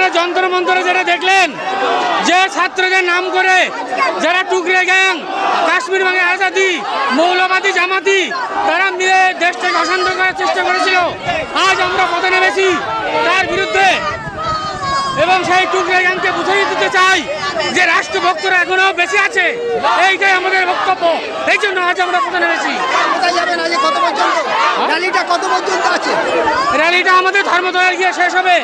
আপনারা যন্ত্র মন্ত্রে যেটা দেখলেন, যে ছাত্রদের নাম করে যারা টুকরে গ্যাং, কাশ্মীর ভাঙে আজাদি, মৌলবাদী জামাতি, তারা মিলে দেশটাকে অশান্ত করার চেষ্টা করেছিল, আজ আমরা পথে নেমেছি তার বিরুদ্ধে। এবং সেই টুকরে গ্যাংকে বুঝিয়ে দিতে চাই যে রাষ্ট্রভক্তরা এখনো বেঁচে আছে, এইটাই আমাদের বক্তব্য। এই জন্য আজ আমরা পথে নেমেছি। র্যালিটা কত পর্যন্ত আছে? র্যালিটা আমাদের ধর্মতলায় গিয়ে শেষ হবে।